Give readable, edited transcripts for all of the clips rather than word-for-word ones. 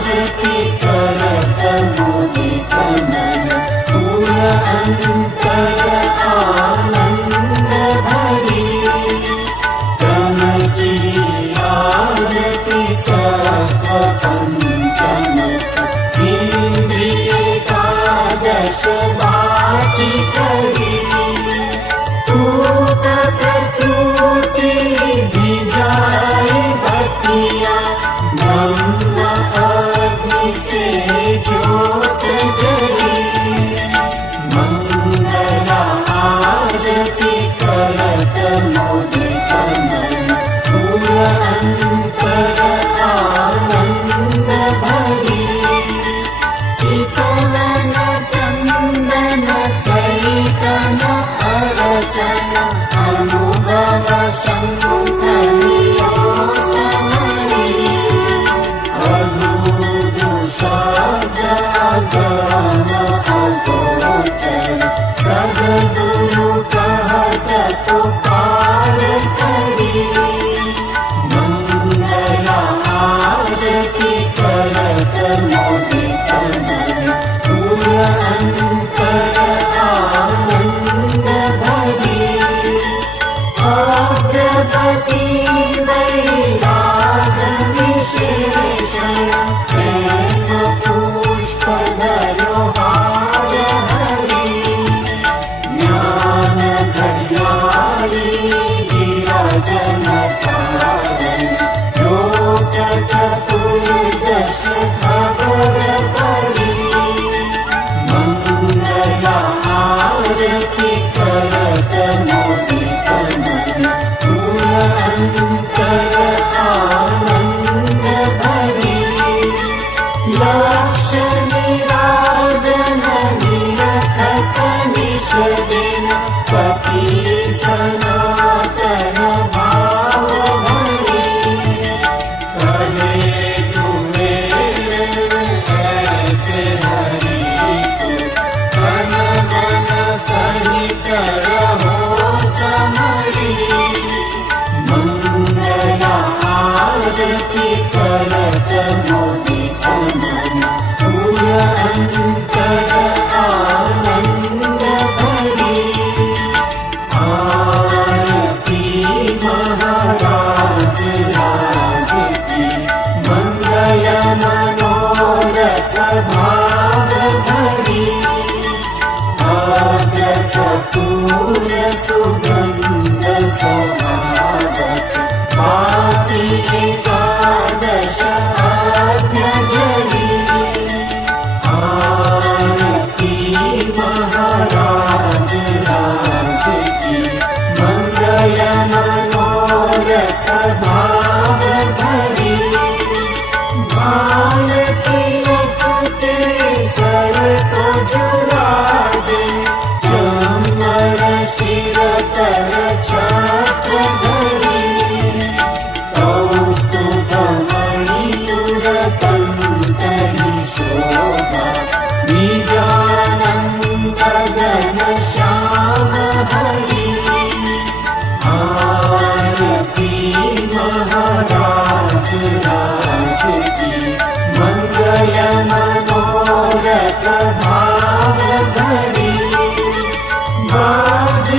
आरती करत मोदित मन पूर अंतर आनंद भरी तमकी आरती करत पंचमुख इंद्रिय एकादश बाती करी तूत प्रकृति भिजाए बतिया ब्रह्म अग्नि से ज्योत जली मंगला आरती करत मोदित मन पूर अंतर आनंद भरी चितवन चंदन चैतन अर्चन अनुभव शंखनियो समरी अद्भुत शब्द गम अगोचर सद्गुरु कहत पुकार करी मंगला आरती करत मोदित मन पूर अंतर आनंद भरी अग्रपति वैराग विशेषण प्रेम पुष्प धरो हार हरि ज्ञान घड़ियाली विराजन तारण लोक चतुर्दश खबर परी मंगला आरती करत मोदित मन पूर अंतर आनंद भरी लक्ष्य निराजन निरखत निश दिन पति सनातन भाव भरी कहे तुम्हें ऐसे हरि मन मन सहित रहो समरी मंगला आरती करत मोदित मन पूर अंतर आनंद भरी आरती महाराज राज की मंगल मनोरथ भाव भरी कपूर सुगंध सौभागत बाती एकादश आज्ञा जली आरती महाराज राज की मंगल मनोरथ भाव भरी बाल तिलक केसर को जुराजे चंवर शिर तर छत्र धरी कौस्तुभ मणियुर तंत ही शोभा निजानंद गण श्याम हरि आरती महाराज राज की मंगल मनोरथ भाव भरी बाज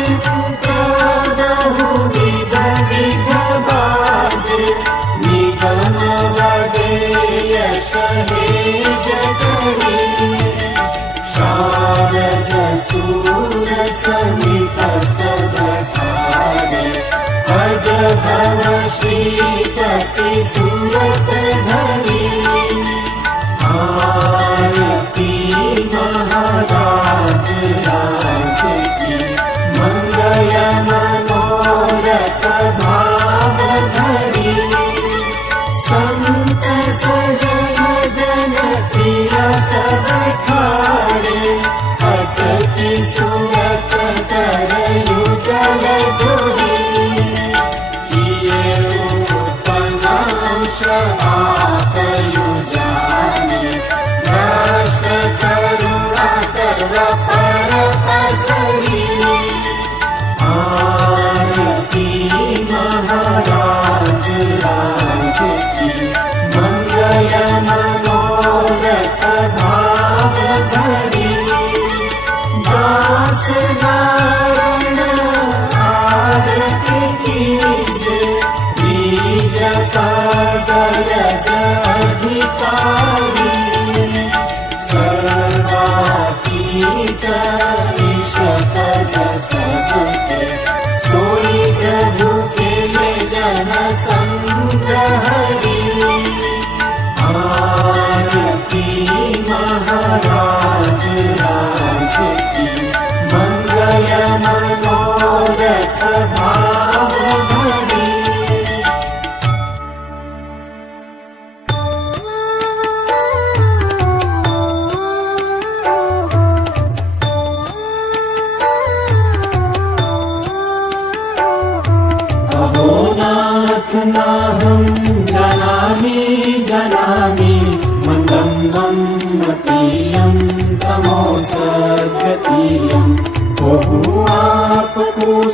बहुविध विध बाज निगम वदेय सहेज करी शारद सूर समीप सब ठारे अज भव श्रीपति सूरत धरी आरती महाराज राज की मंगल मनोरथ भाव भरी संत सजन जन प्रिय सब ठारे अटकी सूरत कर युगल जोड़ी किए उत्पन्न अंश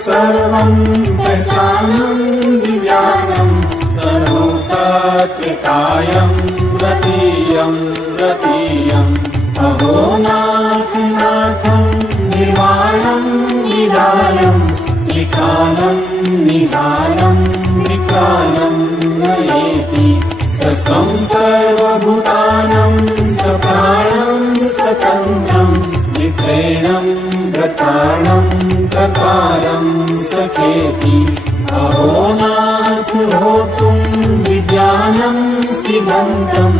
सर्वं गजानं दिव्यानं तनोतात्विकायं रतीयं अहो नाथं निर्वाणं निरालं त्रिकालं निहारं विकालं नयेति सस्वं सर्वभूतानं सप्राणं सतन्त्रं विप्रेणं व्रताणं प्रकारं सखेति अहो नाथ होतुं विद्यानं सिद्धन्तं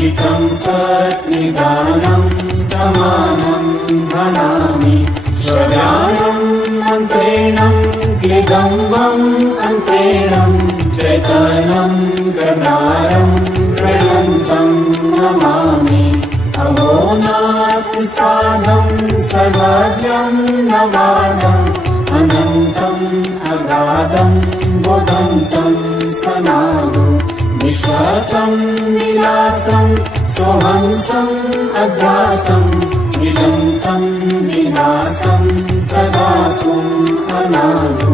वितं सत्निदानं समानं हनामि श्रव्याणं मन्त्रेणं क्लिदम्बम् अन्त्रेणं चैतन्यं कर्णारं प्रणन्तं नमामि अहो नाथ साधं सर्वज्ञं नवादम् अनन्तम् अगाधं बोधन्तं सनादु विश्वतं विलासं सोहंसम् अध्यासं विदन्तं विलासं सदातुम् अनादु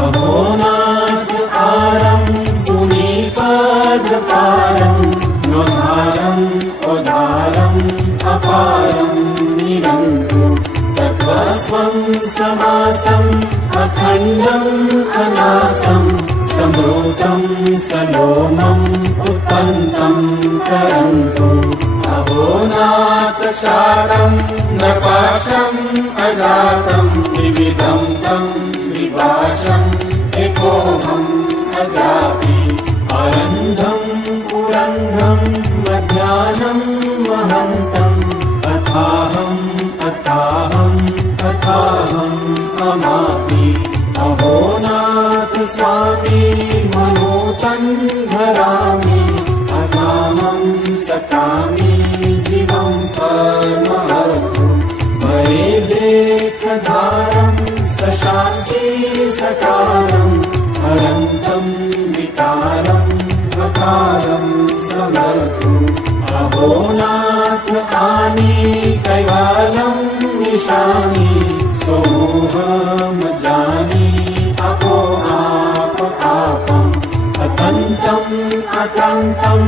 अहो नाथ आरं पुनीपदपारं नोधारम् ओधारम् अपारं निरन्तु तत्त्वस्वं समासम् अखण्डम् अनासम् समृतं सलोमम् उत्पन्नं करन्तु अहो नाथ शाकं नपाशम् अजातं विविधं तं विभाषम् एकोऽहम् अद्यापि अरन्धं पुरन्धं मध्याह्नं महन्तम् अथाहम् अमापि अहो नाथ स्वामी मनोतं धरामि अकामं सकामि जीवं परमहतु वैदेकधारं सशान्ति सकारं हरन्तं विकारं वकारं समर्थु अहो नाथ आनि कैवलं निशानि सोऽहमजानि अपो आपम् अतन्तम् अतन्तं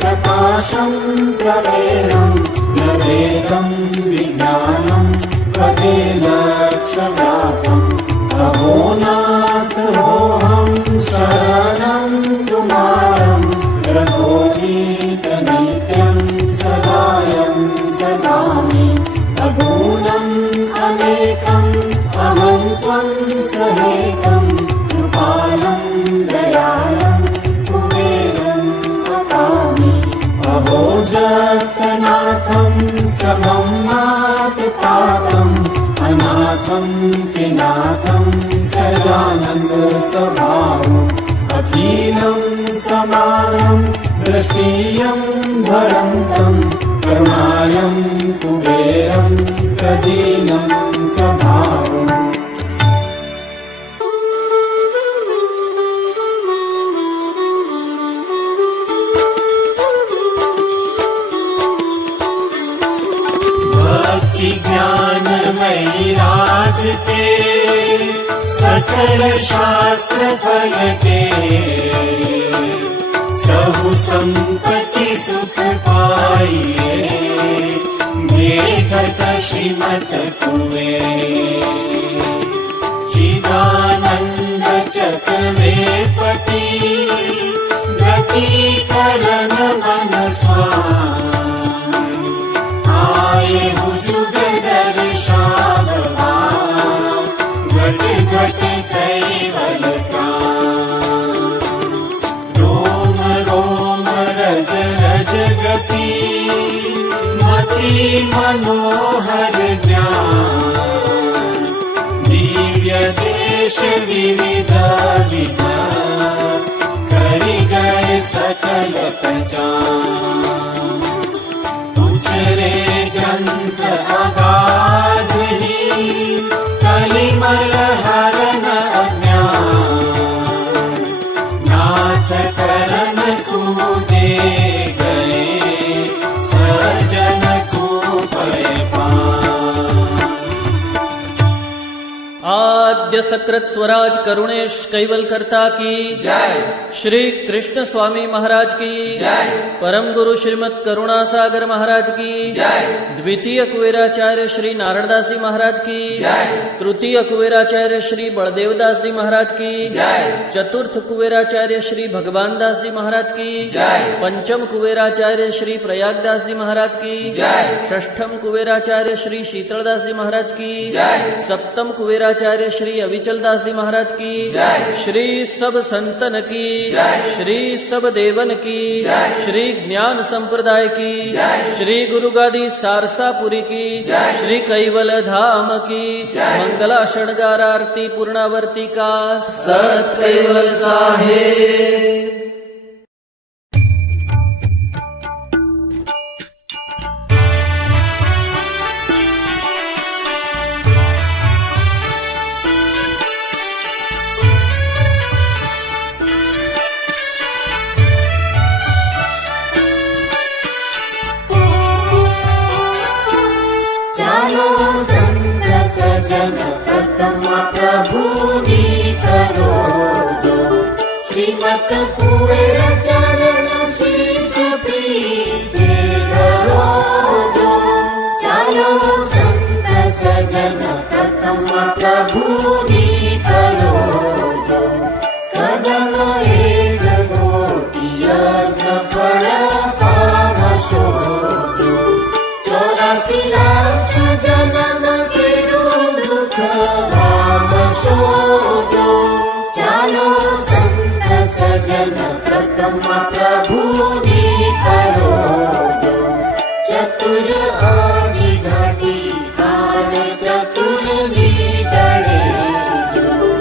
प्रकाशं प्रवेणं न वेदं विज्ञानं पदे लक्ष्यव्यापम् अहो नाथ होऽहं शरणं तुमारं रघोनीतनित्यं सदायं सदामि अगुणम् अनेकम् अहं त्वं सहेकं कृपालं दयालं कुबेरम् अकामि अहो जगन्नाथं समं मातपातम् अनाथं किनाथं सदानन्दस्वभावम् अखिलं समानं दृष्टियं धरन्तं करुणायं कुबेरं प्रदीनं प्रभावम् भक्ति ज्ञान वैराग्यते सकल शास्त्र फलते सहु संपत्ति सुख पाइए भेटत श्रीमत कुवे चिदानंद चतवे पति गति करन मन स्वामी आए जुग दर्शावा घट घट कैवल का रोम रोम रज रज गति मति मनोहर ज्ञान दिव्य देश विविध विधा करि गए सकल पहचान उचरे ग्रंथ अगाध ही कलिमल हरन अज्ञान नाथ करन कूदे गए सजन को पय पान। आद्य सकृत स्वराज करुणेश कैवल करता की जय। श्री कृष्ण स्वामी महाराज की जय। परम गुरु श्रीमद करुणा सागर महाराज की जय। द्वितीय कुबेराचार्य श्री नारायणदास जी महाराज की जय। तृतीय कुबेराचार्य श्री बलदेवदास जी महाराज की जय। चतुर्थ कुबेराचार्य श्री भगवान दास जी महाराज की जय। पंचम कुबेराचार्य श्री प्रयागदास जी महाराज की जय। षष्ठम कुबेराचार्य श्री शीतलदास जी महाराज की जय। सप्तम कुबेराचार्य श्री अविचल दास जी महाराज की जय। श्री सब संतन की जय। श्री सब देवन की जय। श्री ज्ञान संप्रदाय की जय। श्री गुरुगादी सारसापुरी की जय। श्री कैवल धाम की जय। मंगला षडगार आरती पूर्णावर्ती का सत कैवल साहेब। चालो संत सजन प्रथम प्रभुनी करो जो श्रीमत कुबेर चरण शीश प्रीति करो जो। चालो संत सजन प्रथम प्रभुनी करो जो कदम एक कोटि अर्घ फल पावशो जो। 84 लाख जन्म केरो दुख आवशो जो। चालो संत सजन प्रथम प्रभुनी करो जो चतुर आदि घाटी काल चतुर नीडे जो।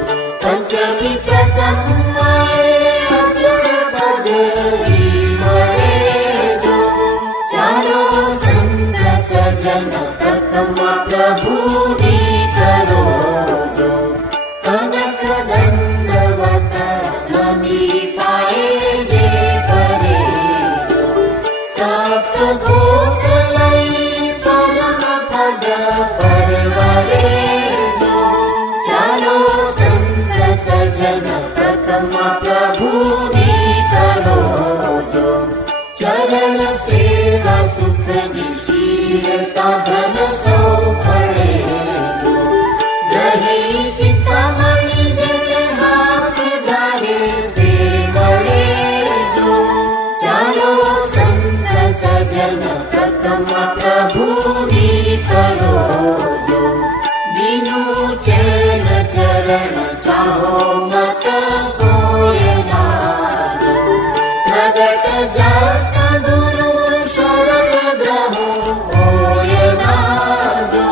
पंचमी प्रथम आए अर्जुन पद मरे जो। चालो संत सजन प्रथम प्रभुनी करो जो कनक दंडवत नमी पाए जे परे जो। सात गोत्र लई परम पद परवरे जो। चालो संत सजन प्रथम प्रभुनी करो जो चरण सेवा सुख निशील साधन सो पड़े जो। ग्रही चिंतामणि जन हाथ धारे ते मरे जो। चालो संत सजन प्रथम प्रभुनी करो जो बिनु चैन चरण चाहो मत कोय नारो। प्रगट जात गुरु शरण ग्रहो होय नारो।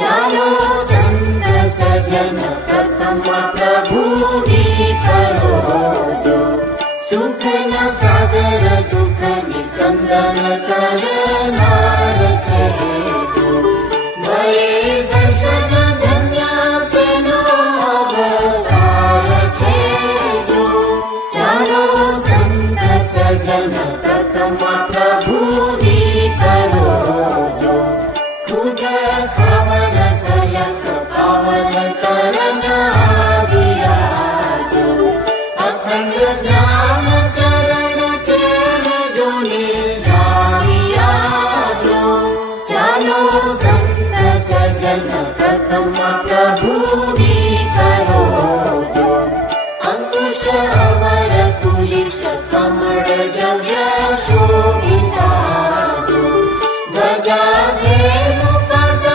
चालो संत सजन प्रथम प्रभुनी करो जो सुख न सागर दुख निकंदन करनार छे जो। भये दर्शन धन्य तेनो अवतार छे जो। चालो संत सजन प्रथम प्रभुनी करो जो खुद खावन कलक पावन करन आदिया जो। अखंड ज्ञान चरण चरण जोने लागिया जो। चालो संत सजन प्रथम प्रभुनी करो जो अंकुश अवर कुलिश कमल जव्य शोभिता जो। ध्वजा धेनु पद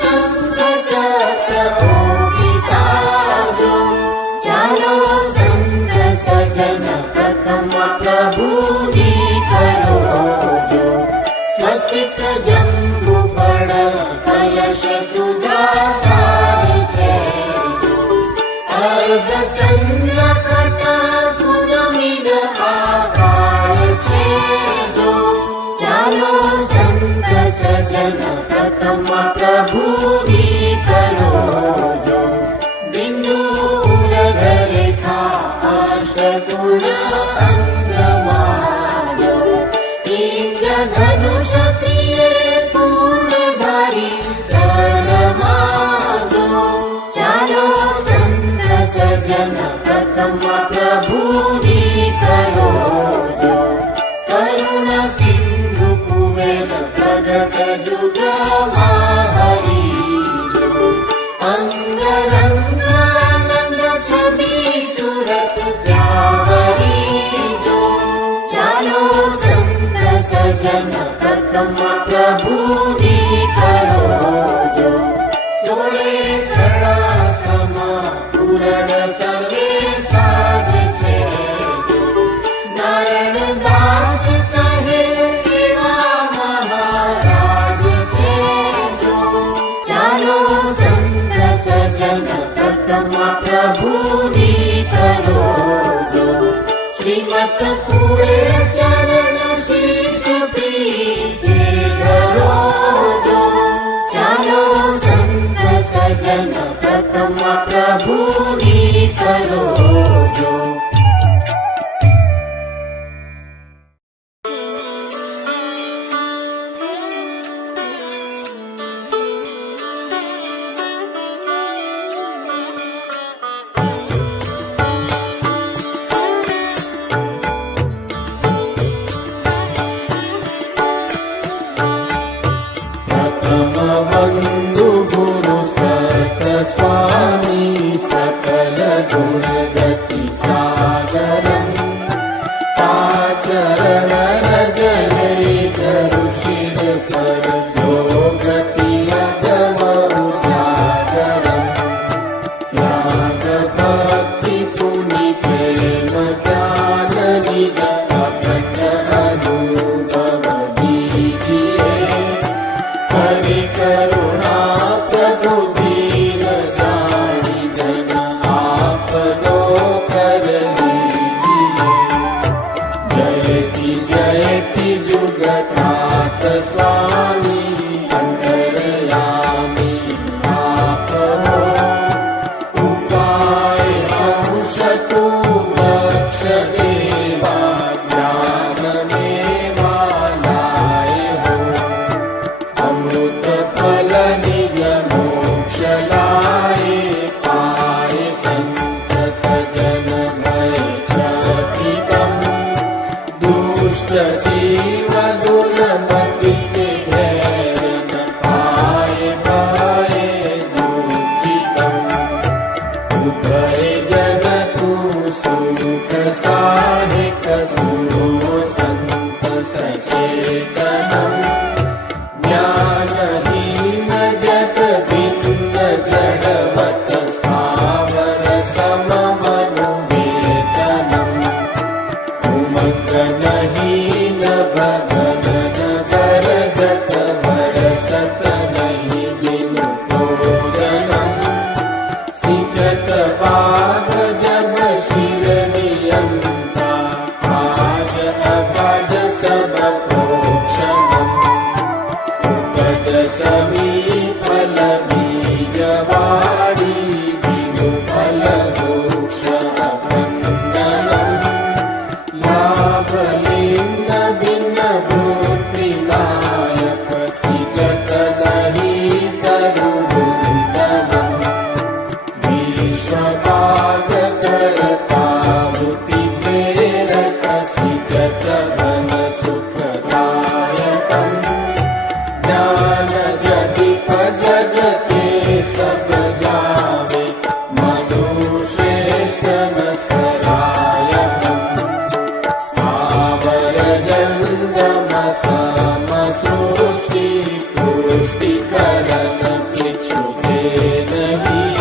शंख चक्र ओपिता जो। चालो संत सजन प्रथम प्रभुनी करो जो स्वस्तिक जंबु फल कलश सुधा सार छे जो। अर्घ चंद्र कटा गुणमिद आकार छे जो। चालो संत सजन प्रथम प्रभुनी करो जो बिंदु रेखा अष्टगुण अंगमा जो। इंद्र धनुष पूर्ण धारी धर्मा जो। चालो संत પ્રકમમાં પ્રભુની કરો જો કરુણા સિંધુ કુવેર પ્રગટ જુગમાં હરી જો અંગ રંગ આનંદ છબી સુરત ત્યાં હરી જો ચાલો સંત સજન પ્રકમમાં પ્રભુની કરો જો સોળે કળા સમા પૂરણ સર્વે સાજ છે નારાયણ દાસ કહે એવા મહારાજ છે જો ચાલો સંત સજન પ્રકમમાં પ્રભુની કરો જો શ્રીમત કુળે ચરણ શીશ પ્રીતે ધરો જો ચાલો સંત સજન પ્રકમમાં પ્રભુની કરો જો પ્રથમ બંધુ ગુરુ સત સ્વામી સકલ ગુણ ગતિ સાગરમ પાચરણ રજલે ધરુ શિર પર યોગતિ અગમ ઉજાગરમ ત્યાગ ભક્તિ પુનિ પ્રેમ જ્ઞાન નિજ અખંડ અનુભવ દીજીએ હરિ કરુણા પ્રભુ દીન જાણી જન આપનો કર લીજીએ જયતિ જયતિ જુગનાથ સ્વામી અંતરયામી આપ હો ઉપાય અંશ તું બક્ષ દેવા જ્ઞાન મેવા લાય હો અમૃત ફલ નિજ મોક્ષ લાય પાય સંત સજન ભય સખિતમ દુષ્ટ જીવ દુર્મતિ કે ઘેર ન પાય ભય દુઃખિતમ ઉભય જન તું સુખ સાહિક સુરો સંત સચેતનમ જ્ઞાનહીન જગ ભિન્ન જડવત સ્થાવર સમમનુવેદનમ ઉમંગ નહીં ભગન નગર જત વરસત નહીં બિનુ ભોજનમ સિંચત બાગ જબ શિર નિયંતા આજ અભાજ સબ પ્રોક્ષણમ ઉપજ સમી ફલ બીજ વાડી બિનુ ફલ વૃક્ષ અભંડનમ લાભ લિંગ ભિન્ન વૃત્તિ નાયક સિજત નહીં તરુવૃંદનમ વિશ્વભાગ કરતા વૃત્તિ પ્રેરક સિજત ઘન સુખદાયકમ જ્ઞાન જદિપ જગતે સબ જાવે મનુશ્રેષ્ઠ સરાયકમ સ્થાવર જંગમ સમ સૃષ્ટિ પુષ્ટિકરણ કિચ્છુતે નહીં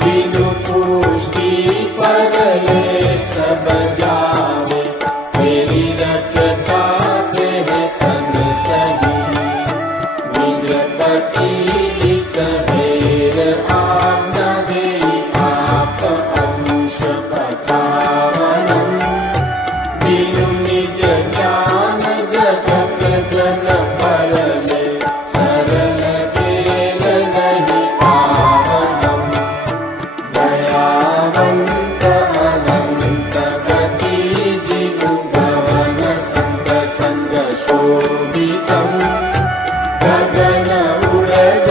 બિનુ પુષ્ટિ પરલે સબ જાવે તેરી રચતા ગ્રહ તન સહી નિજપતિ કહેર આજ્ઞા દેઈ આપ અંશ પતાવનમ બિનુ નિજ જ્ઞાન જગત જન પરલે સરલ કેલ નહીં પાવનમ દયાવંત અનંત ગતિ જીવુ ગવન સંગ સંગ શોભિતમ ગગન ઉડગ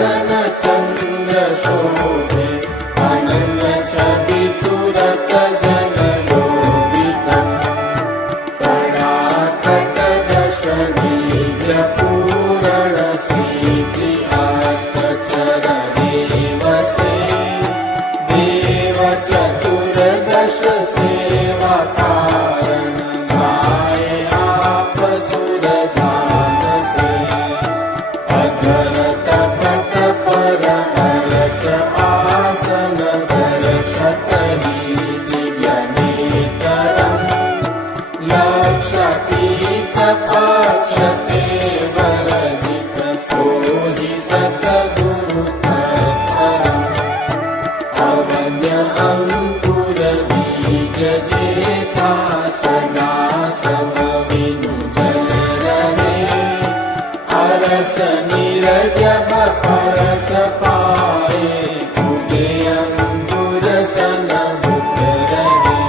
लक्षातीत पक्षते वरजित सोहि सतगुरु तत्परम् अवन्य अंकुर बीज जेता सदा समविनु जल रहे अरस नीरज परस पाए उगे अंकुर सन मुख रहे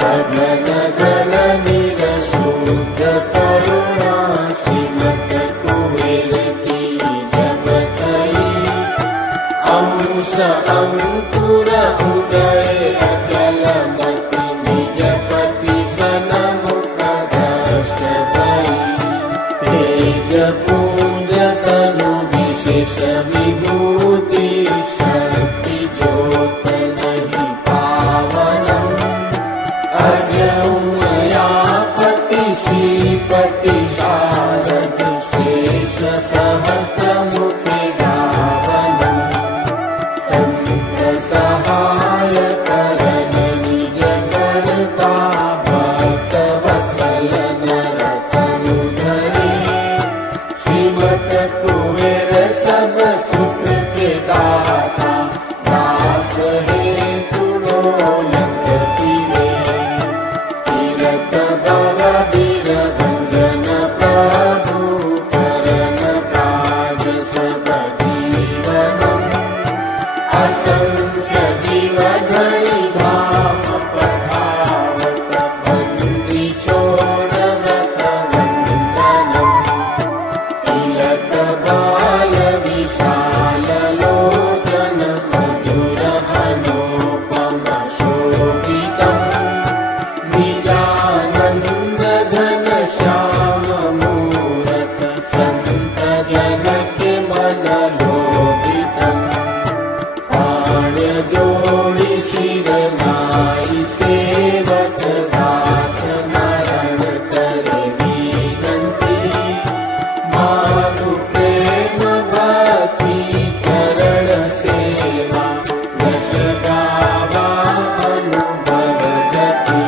सघन घन निर शुद्ध करुणा श्रीमत कुबेर की जगतई अंश अंकुर उदय अचल मति निजपति सन मुख दृष्ट भई तेज पुंज तनु विशेष विभूति शक्ति ज्योत नहीं पावनम् अज उमयापति श्रीपति शारद शेष सहस्र मुखे गावनम् संत सहाय करन निज करता भक्त वत्सल नर तनु धरे श्रीमत कुबेर सब सुख के दाता दास हेतु डोलत फिरे तीरथ भव वीर भंजन प्रभु करन काज सब जीवनम् असंख्य जीव धरि धाम पठावत बंदी छोड़वत वंदनम् तिलक बाल विशाल लोचन मधुर अनुपम शोभितम् निजानंद घन श्याम मूरत संत जन के मन लोभितम् पाण्य जोड़ि शिर नाई सेवक दास नारायण करे विनंती माधु प्रेम भक्ति चरण सेवा यश गावा अनुभव गति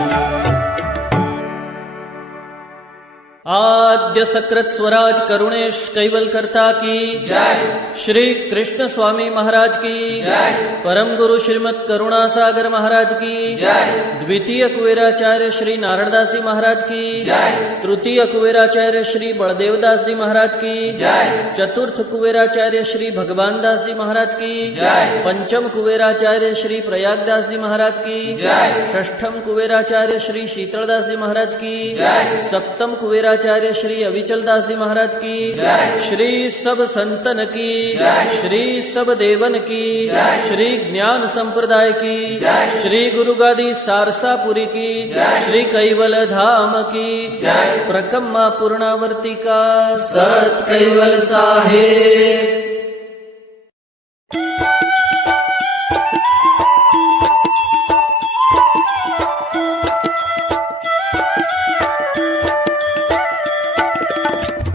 आद्य सकृत स्वराज करुणेश कैवल करता की जय। श्री कृष्ण स्वामी महाराज की जय। परम गुरु श्रीमद करुणा सागर महाराज की जय। द्वितीय कुबेराचार्य श्री नारायणदास जी महाराज की जय। तृतीय कुबेराचार्य श्री बलदेवदास जी महाराज की जय। चतुर्थ कुबेराचार्य श्री भगवान दास जी महाराज की जय। पंचम कुबेराचार्य श्री प्रयागदास जी महाराज की जय। षष्ठम कुबेराचार्य श्री शीतलदास जी महाराज की जय। सप्तम कुबेराचार्य श्री अविचल दास जी महाराज की जय। श्री सब संतन की जय। श्री सब देवन की जय। श्री ज्ञान संप्रदाय की जय। श्री गुरु गादी सारसापुरी की जय। श्री कैवल धाम की जय। प्रकम्मा पूर्णावर्ती का सत कैवल साहेब।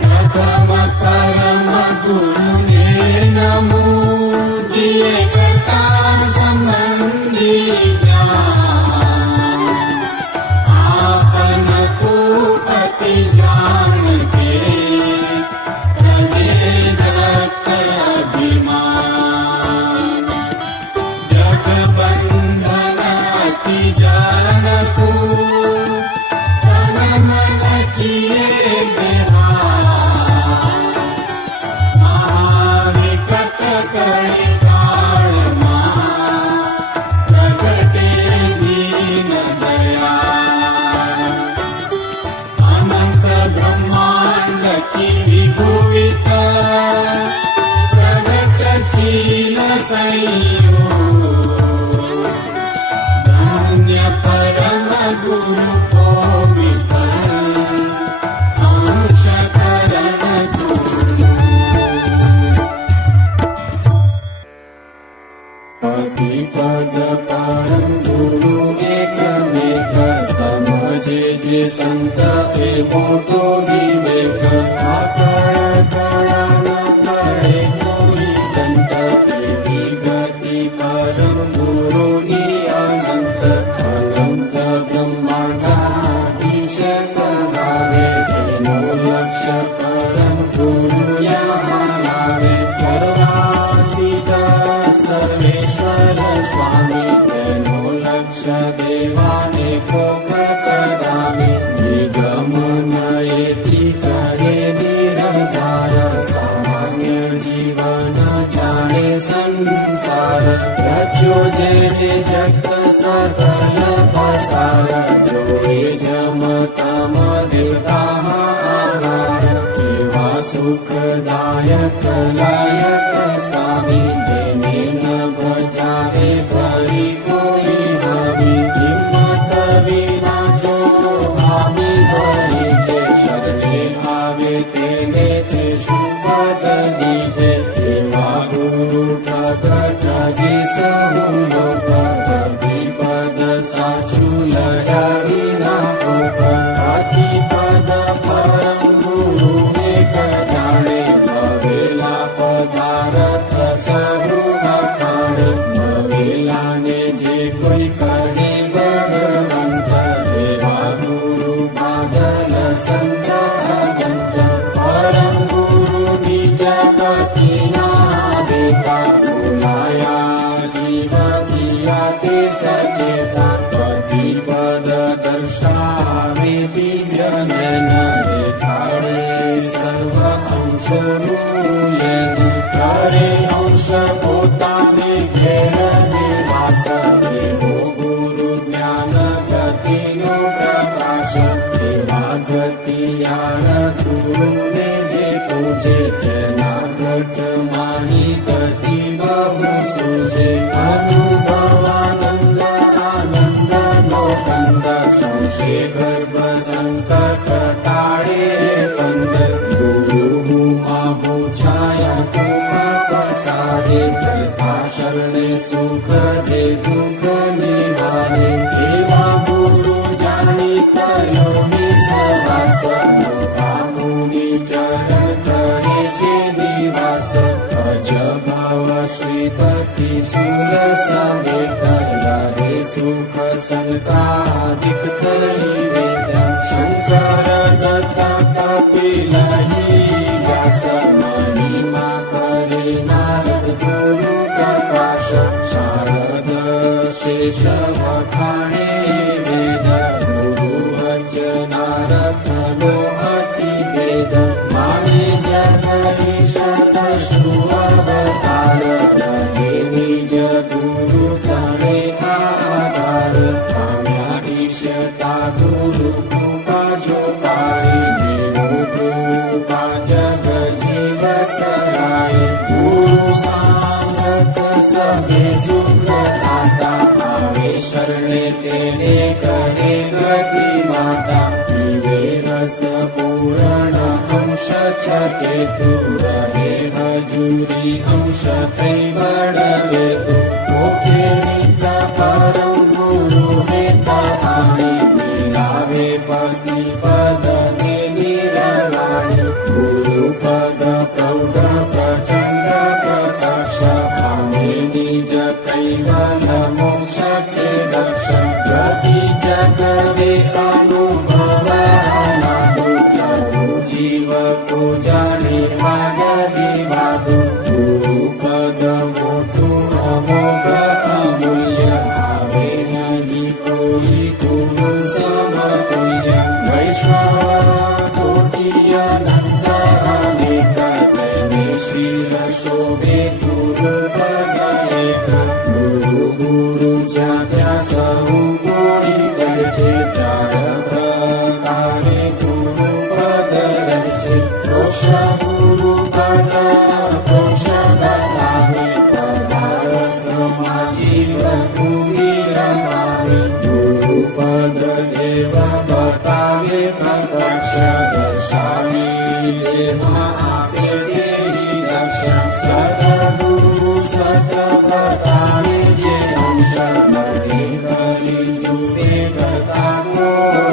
प्रथम परम गुरु ने नमो दिए कथा संबंधी ज्ञान आपन कुपति जान के तजे जगत अभिमान जग बंधन अति जानकु तन मन किए महाविकट कड़ि काल प्रगटे दीन दयाल अनंत ब्रह्मांड की विभुवित प्रगट चीन सैयो धन्य परम गुरु पवित अंश करन पद परम गुरु एकमेक समझे जे संत ए मोटो विवेक आकर करा न करे कोई संत एवी गति परम गुरु नि अनंत अनंत ब्रह्मांडाधीश देवता आभार केवा सुखदायक लायक स्वामी देने न बजावे परी कोई हानि हिम्मत विना जो हामी भरी जे शरणे आवे તેને તે શુભદ દીજે એવા ગુરુ ઠગી સહુ લોક ભક્તિ પદ સાચું લયા વિના ભક્તિ પદ પરમ ગુરુ એક જાણે ભવેલા પદાર્થ સહુ અખાણ ભવેલાને જે કોઈ કહે ભગવંત એવા ગુરુ બાદલ સંત અનંત પરમ ગુરુ નિજ પતિના દેતા બોલાયા જીવ કિયા તે સચેતા પતિ પદ દર્શાવે દિવ્ય નયન દેખાડે સર્વ અંશનું લેન કરે અંશ પોતાને ઘેર નિવાસ દેવો ગુરુ જ્ઞાન ગતિનો પ્રકાશ એવા ગતિયાર ગુરુને જે પૂજે તેના ઘટ માની ગતિ બહુ સૂજે અનુભવાનંદ આનંદ નો કંદ સંશે ગર્ભ સંકટ ટાળે કંદ ગુરુ માહુ છાયા તુમ પસારે કૃપા શરણે સુખ દે દુઃખ નિવારે એવા ગુરુ જાણી કર્યો વિશ્વાસ મુનિ ચરણ કરે છે નિવાસ અજભાવ શ્રી ભક્તિ સુર સમેત લહે સુખ સંતાદિક થઈ વેદ શંકર દત્ત કપિલહી વ્યાસ મહિમા કરે નારદ ગુરુ પ્રકાશ શારદ શેષ વખાણે વેદ ગુરુ વચના રત્નો અતિ વેદ માને જગની શત શ્રુવ અવતાર રહે નિજ ગુરુ તણે આધાર પામ્યા ઈશતા ગુરુ કૃપા જો પારી દેવો કૃપા જગ જીવ સરાય ગુરુ સાંગત સભે સુખ દાતા આવે શરણે તેને કહે ગતિ માતા પીવે રસ પૂર્ણ અંશ છકે તું રહે હજુરી અંશ થઈ બળવે તું ઓકે નિત પરમ ગુરુ હેતા આણી મિલાવે ભક્તિ પદ ને નિરવાણી ગુરુ પદ પ્રૌઢ પ્રચંડ પ્રકાશ પામે નિજ કૈવલ મોક્ષ કે દર્શન ગતિ જગવે અનુભવ જીવ કો જાણે માગ વિવાદો ગુરુ પદ મોટું અમોઘ અમૂલ્ય આવે નહીં કોઈ ગુરુ સમતુલ્ય વૈશ્વ કોટિ અનંત અનેક તેને શિર શોભે ગુરુ પદ એક ગુરુ ગુરુ જ્યાં ત્યાં સહુ ગોળી બને છે ચાર પ્રકારે ગુરુ પદ રહે છે પ્રોક્ષ ગુરુ પદ પ્રોક્ષ બતાવે પદાર્થમાં જીવ ભૂમિ રમાવે ગુરુ પદ દેવ બતાવે પ્રત્યક્ષ દર્શાવી જેમાં આપે તેની દક્ષ સદગુરુ સત બતાવે જે અંશ મળે કરી જુએ કરતા કો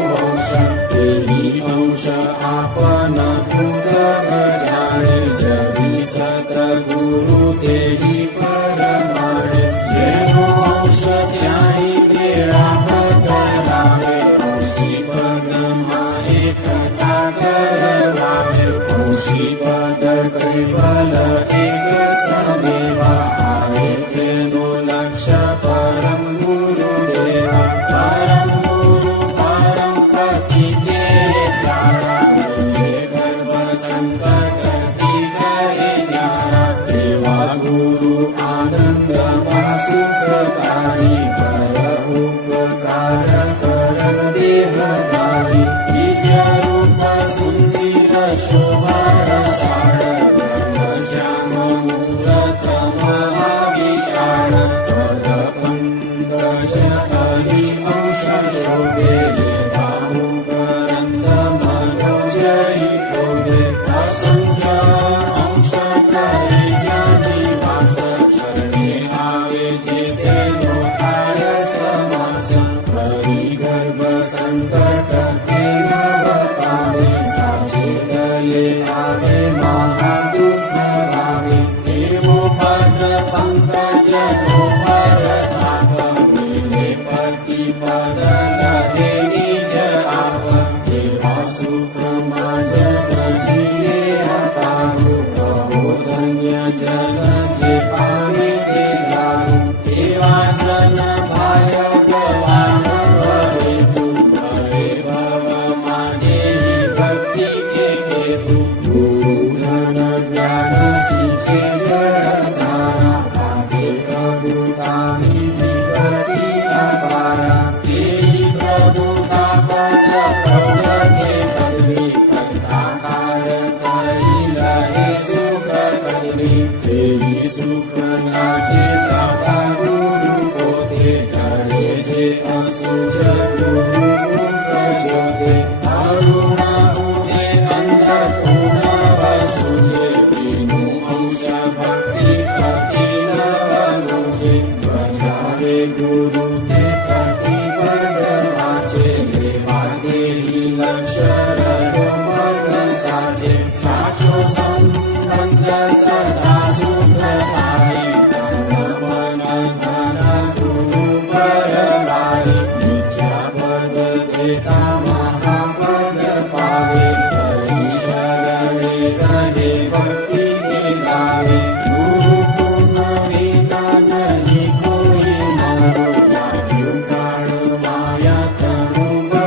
વંશ તેની અંશ આપન ભૂત બજાણે જગી સતગુરુ તેની પરમાણે જેનો અંશ ત્યાંય પ્રેરણા બદલાવે અંશી પદમાં એકતા કરવાવે અંશી પદ કૈવલ એક સદેવા આવે તેનો લક્ષ્ય પરમ ગુરુ દેવા પરમ ગુરુ પરમ પતિ કે પ્યારા ગર્ભ સંકટ દી કરે ન્યારા દેવા ગુરુ આનંદમાં સુખકારી પર ઉપકાર કર દેહધારી દિવ્ય રૂપ सींचे जलधारा भागे प्रभुतानी विगति अपारा तेरी प्रभुता पद प्रवृत्ति पदवी कर्ताकार करी लहे सुख कदवी तेरी सुख नाचे दाता गुरु पोते करे जे असुज गुरु मुख जोते अरुणा उदे अंधकुण वसुजे बिनु अंश भक्ति पति नवनुजे बजावे गुरु ते पति पद वाचे वागे लक्षर मन साचे साचो संबंध सदा सुख आई तन मन धन गुरु परवाई मिथ्या पद देता महापद पावे हरि शरणे रहे भक्ति के लावे गुरु पुण्य नहीं कोई मारो लाग्યું કાળ માયા તણુ બહુ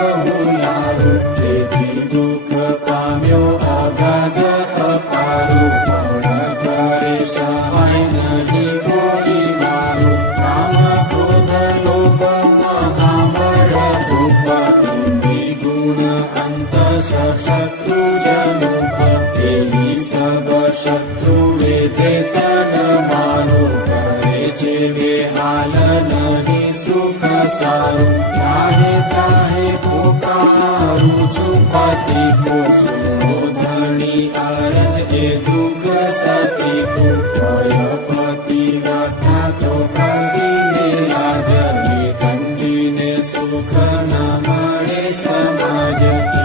યારું તેથી દુઃખ પામ્યો અગાધ અપારું પણ કરે સહાય નહીં કોઈ મારું કામ ક્રોધ લોભ મહામળ ભૂપ ઇન્દ્રિય ગુણ અંત શત્રુ જનુખ તેહી સબ શત્રુ વેદે તન મારું કરે છે બેહાલ નહીં સુખ સારું ચાહે ત્રાહે પુકારું છું પતિ સુનો ધણી અરજ એ દુઃખ સતી પતિ વ્યથા તો કંદીને લાજ કંદીને સુખ ન મળે સમાજ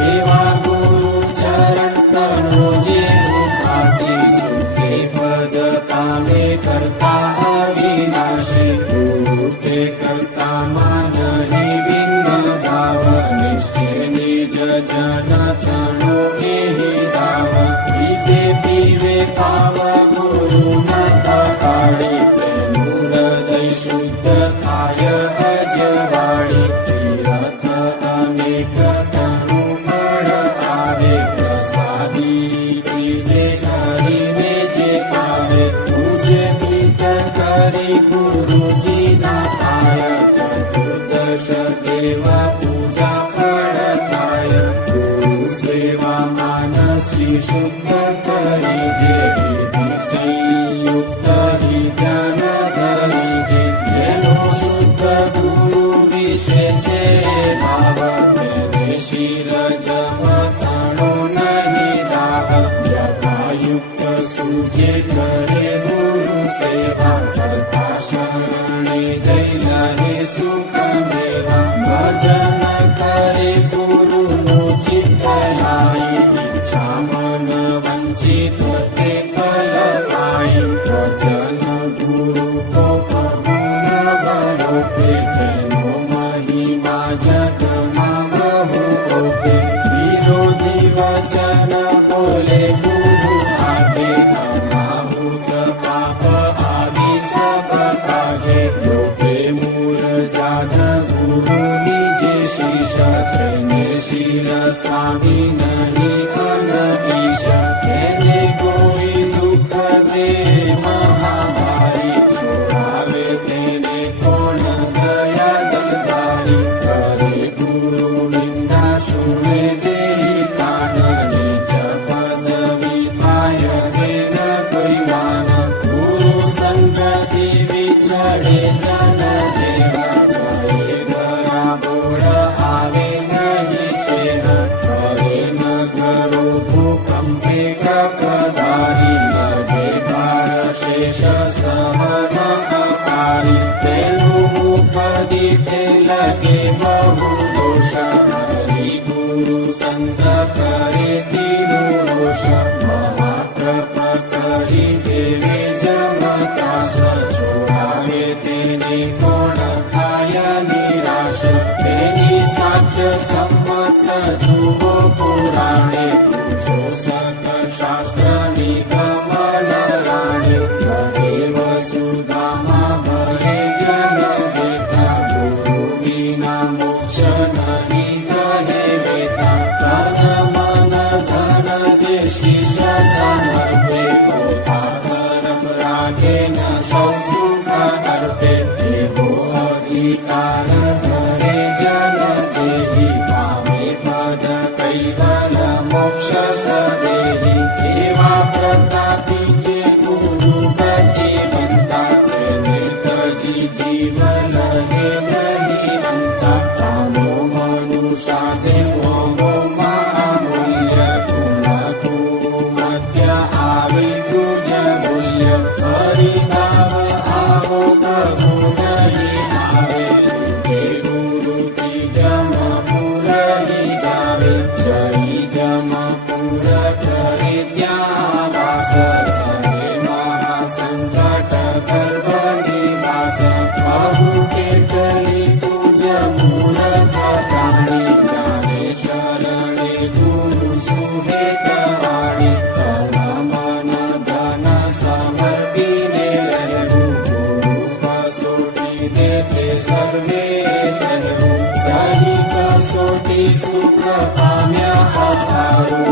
એવા ગુરુ ચરણ તનો જે ઉપાસી સુખે પદ પામે કરતા અવિનાશી ગુરુ તે કરતા માન ભિન્ન ભાવ નિશ્ચય નિજ જન તનો એહી દાવ પીતે પીવે પાવ ગુરુ ન પકાડે તેનું હૃદય શુદ્ધ થાય અજવાળી તીરથ અનેક તનું ફળ આવે પ્રસાદી પીવે કરીને જે પાવે પૂજે પ્રીત કરી ગુરુજી ના થાય ચતુર્દશ દેવા પૂજા ફળ થાય ગુરુ સેવા માનસી શુદ્ધ કરી જે વિધિ સંયુક્ત હિ ધ્યાન ધરી જે જેનો શુદ્ધ ગુરુ વિશે છે ભાવ તેને શિર જમતાણો નહીં દાવ યથાયુક્ત સૂજે કરે ગુરુ સેવા કરતા શરણે જઈ લહે સુખ મેવા ભજન કરે ગુરુનું ચિત્ત લાઈ ઈચ્છા મન વંચિત તે ફલ પાઈ વચન ગુરુ કોપ ગુણ બળોપે તેનો મહિમા જગમાં બહુ ઓપે વિરોધી વચન બોલે ગુરુ આપે અનાહૂત પાપ આવી સબ કાઢે લોપે મૂર જાત ગુરુની જે શીશ તેને શિર સ્વામી નહીં અનઈશ તેને કોઈ દુઃખ દે મહાભારી છોડાવે તેને કોણ દયા દલધારી કરે ગુરુ નિંદા શુણે દેહી કાન નીચ પદવી થાય દેન કોઈ વાન ગુરુ સંગથી વિછડે જન જેવા ગયે ગરા બોળ આવે નહીં છેદ કરે ન કરો ભૂકંપે કપધારી લગે ભાર શેષ સહન અપારી તેનું મુખ દીઠે લગે બહુ દોષ હરિ ગુરુ સંત કરે તીનું રોષ મહાપ્રપ કરી દેવે જમતાસ છોડાવે તેને કોણ થાય નિરાશ તેની સાખ્ય સંમત જુઓ પુરાણે પૂછો સત શાસ્ત્ર નિગમન રાણે ઘરે વસુધામાં ભરે જન જેતા ગુરુ વિના મોક્ષ નહીં કહે વેતા તન મન ધન જે શિષ્ય સમર્પે પોતા દેહી એવા પ્રતાપી છે ગુરુ ગતિ બનતા તેને તજી જીવન હે નહીં અંતા કામો મનુષા દેવો મહામૂલ્ય ગુણ મધ્ય આવે તુજ મૂલ્ય હરિનામ આવો પ્રભુ નહીં આવે કે ગુરુ કી જમ પુરહી જાવે જય જમ પુર કરે ત્યાં વાસ સરે મહાસંકટ ગર્ભ નિવાસ પ્રભુ કેટલી તુજ મૂર્ખ પ્રાણી જાણે શરણે ગુરુ સુહેત વાણી તન મન ધન સમર્પીને રહેવું ગુરુ કસોટી દે તે સર્વે સહેવું સહી કસોટી સુખ પામ્યા અપારું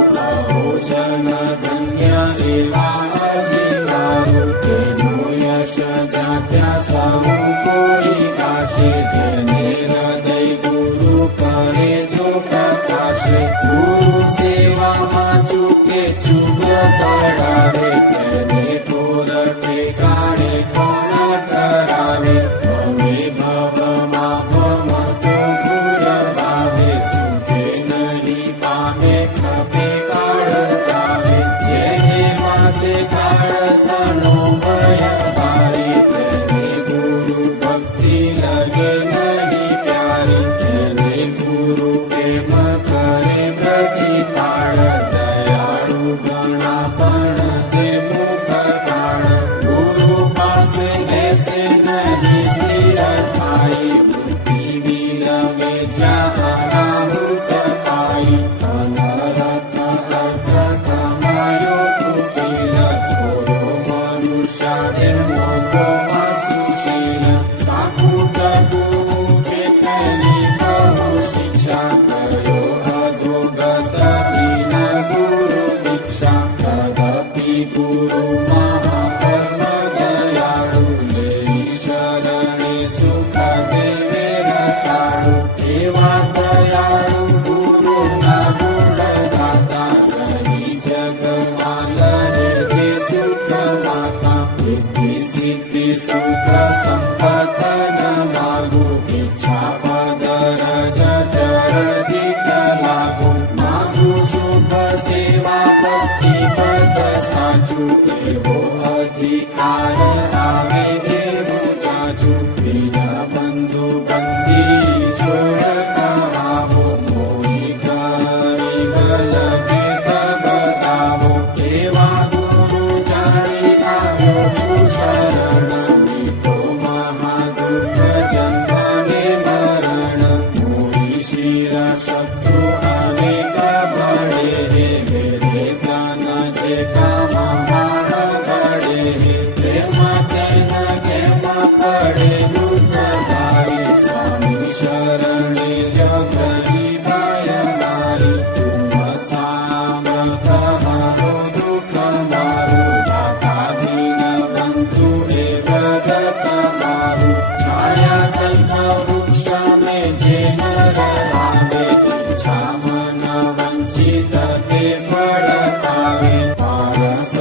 ભોજન ધન્ય એવા અધિકારો તેનો યશ જાત્યા સૌ કોઈ ગાશે જેને હૃદય ગુરુ કરે જો પ્રકાશે ગુરુ સેવામાં ચૂકે ચૂક પડાવે તેને ઠોર ઠેકાણે કોણ કરાવે હવે ભવમાં ભમતો ગુર ભાવે સુખે નહીં પામે ખપે કાળતાવે જેને માથે કાળતાનો ભય ભારી તેને ગુરુ ભક્તિ લગે નહીં પ્યારી તેને ગુરુ પ્રેમ કરે પ્રતિપાળ દયાળુ ગણા પણ તે મુખ કાળ ગુરુ પાસે બેસે નહીં સ્થિર થાય વૃત્તિ વિરમે જ્યાં અનાહુત પાઈ અનરથ અર્થ કમાયો કુટિલ થોડો મનુષ્ય જન્મો ગોમાં સુશીલ સાકુટ ગુરુ કેટલી કહું શિક્ષા કર્યો અધોગત વિના ગુરુ દીક્ષા તદપી ગુરુ મહાપરમ દયાળુ લેઈ શરણે સુખ દેવે રસાળુ એવા દયાળુ ગુરુ ના ગુણ ગાતા રહી જગમાં લહે જે સુખ માતા બુદ્ધિ સિદ્ધિ સુખ સંપત ન માગુ ઈચ્છા પદ રજ ચર જીત લાગુ માગુ શુભ સેવા ભક્તિ પદ સાચું એવો અધિકાર આવે એવું ચાચું બીજા બંધુ બંધી છોડ કહાવો મોરી ગરીબ લગે તબદાવો એવા ગુરુ જાણી આવ્યો છું શરણ મીઠો મહાદુઃખ જન્મને મરણ મોરી શિર શત્રુ અનેક ભળે હે વેરે તન જે કામ માણ ઘડે હે તેમાં ચેન કેમ પડે દૂત ભારી સ્વામી શરણે જગરી ભય મારી તુમ સામર્થ હારો દુઃખ મારું દાતા દીન બંધુ હે વ્રત તમારું છાયા કલ્પ વૃક્ષ મેં જે નર રામે ઈચ્છા મન વંચિત તે ફળ પાવે પારસ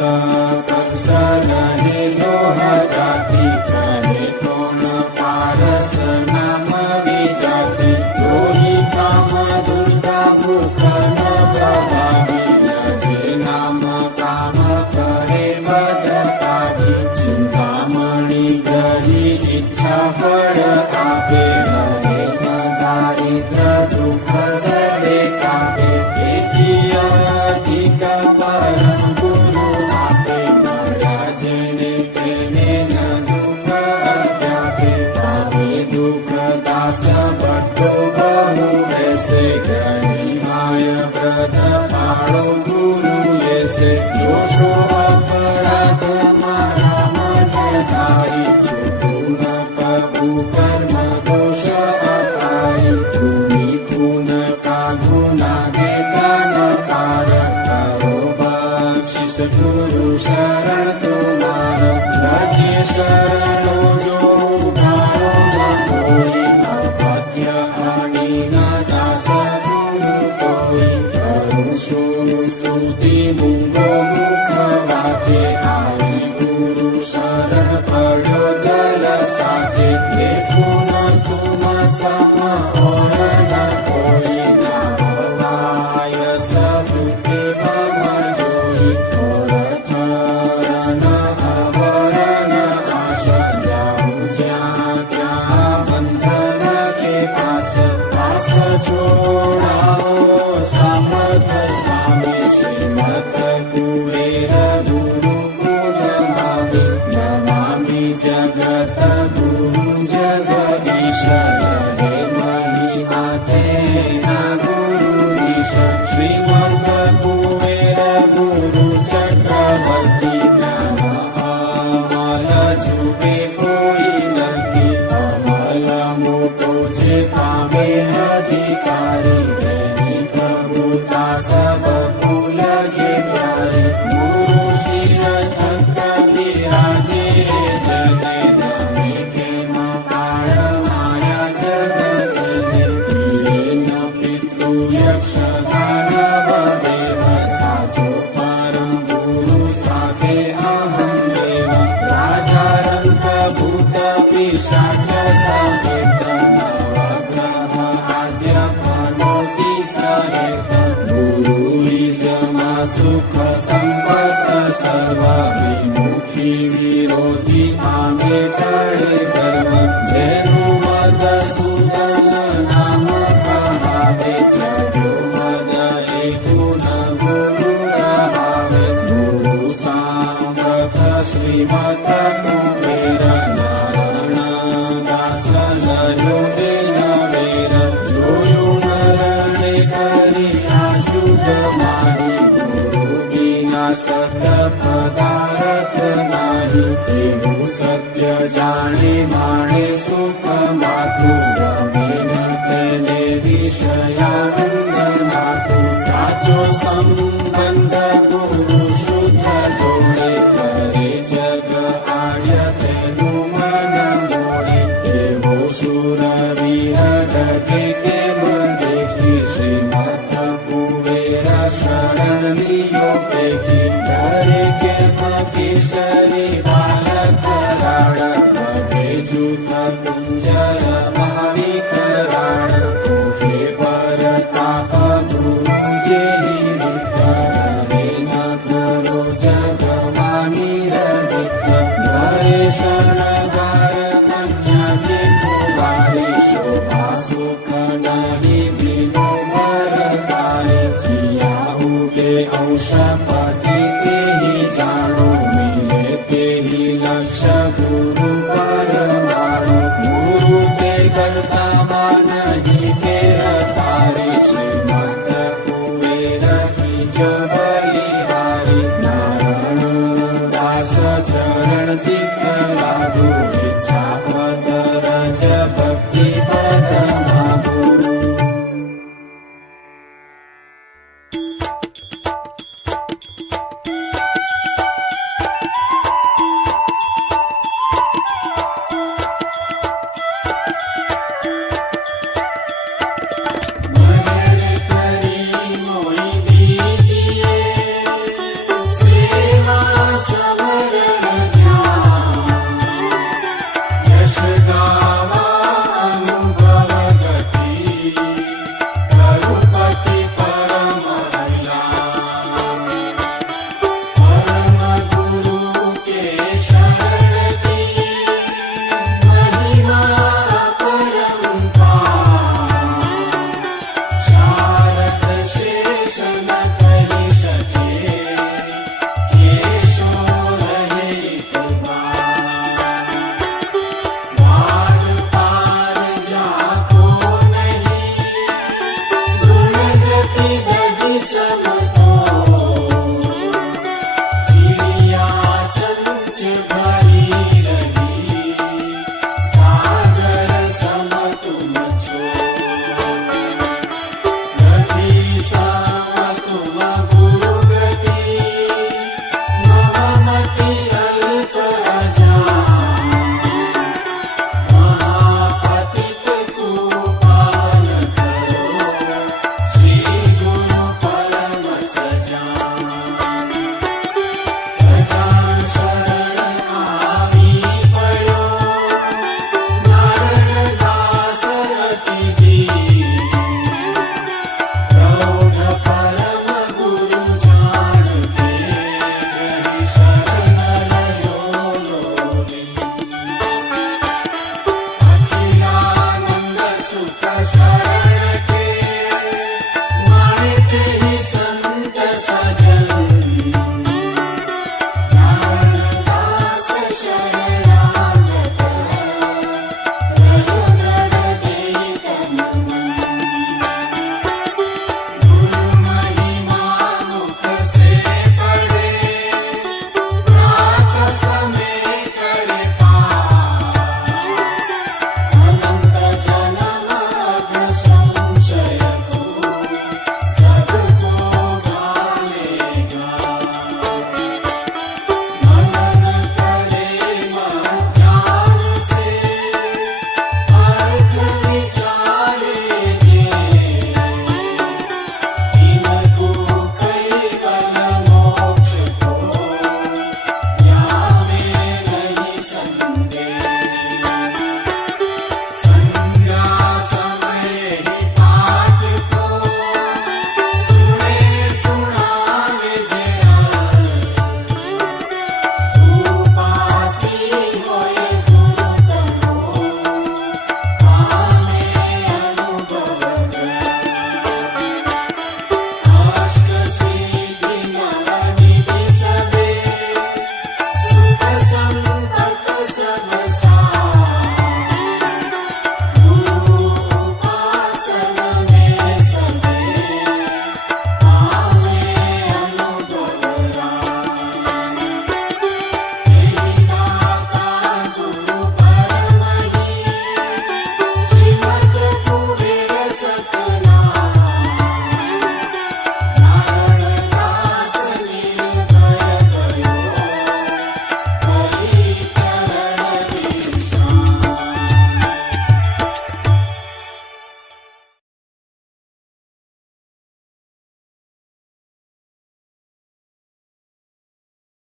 કક્ષ રહે લોહ જાતિ કહે કોણ પારસ નામ વિજાતિ લોહી કામ દુર્ગા ભૂખ ન પ્રભાવી જે નામ કામ કરે બદતાજી ચિંતામણી ગ્રહી ઈચ્છા ફળ આપે રહે દારિદ્ર દુઃખ સર્વે કાપે એકી અધિક પરમ ગુરુ આપે મળ્યા જેને તેને ન દુઃખ અધ્યાપે આવે દુઃખ દાસ ભટ્ટો બહુ બેસે ગ્રહી માય વ્રત પાળો ગુરુ એસે જોશો અપરાધ મારા મન ધારી છૂટું ન કબુ કર્મ દોષ અપાઈ ભૂમિ ખૂન કા ગુના દેતા ન તાર કરો બક્ષિસ ગુરુ શરણ તુમાર લખે શરણો જો ઉભારો ન કોઈ અપત્ય અણી ન દાસ ગુરુ કોઈ કરું છું स्तुति मूंगो मुख वाचे आई गुरु शरण पड़ो दल साचे देखो न तुम सम और न कोई न भवाय सब के मम जोई और ठरन अवरन आशा जाऊं ज्यां त्यां बंधन के पास पास छोड़ाओ समर्थ स्वामी श्रीमत कुबेर गुरु नमामि नमामि जगत गुरु जगदीश हे महिमा तेना गुरुदीश श्रीमत कुबेर गुरु चक्रवर्ती ज्ञान अमल जुगे कोई नहीं अमल मोटो जे पामे अधिकारी तेनी प्रभुता सब फूल के प्यारी गुरु शिर शंकर विराजे जगे नमी के मकाळ माया जगत न पितृ यक्ष दानव देव साचो परम गुरु साथे अहं देव राजा रंग भूत पिशाच सहित नवग्रह आद्य पनोति सहित गुरु बीजमा सुख संपत सर्व विमुखी विरोधी आमे टळे गर्व जेनु मद सुदन नाम कहावे चढ़ो मद एकु न गुरु रहावे गुरु सांगत श्रीमत कुबेर नारायण दास लयो वेर जोयु मरणे करी आजुग माही गुरु बिना सत्य पदार्थ नाही तेनु सत्य जाने माणे सुख मातु गमे न तेने विषया वंदनातु साचो संबंध गुरु शुद्ध जोड़े करे जग आर्य तेनु मन मोड़े एवो सुर वीर डगे के देखी श्रीमत कुबेर शरण लियो पेखी डरे के केसरी बालक राण भगे जूथ कुंजर महाविकराण तुझे परताप गुरु जेहि रहे न करो जग मानी रवित्र धरे शरणगार कन्या जे कुवारी शोभा सुख नरी बिनु वरदारी किया उगे औषपति तेहि जानो मिले तेहि लक्ष्य गुरु परमाणु गुरु ते करता नहीं तेरा तारे श्रीमत कुबेर की जब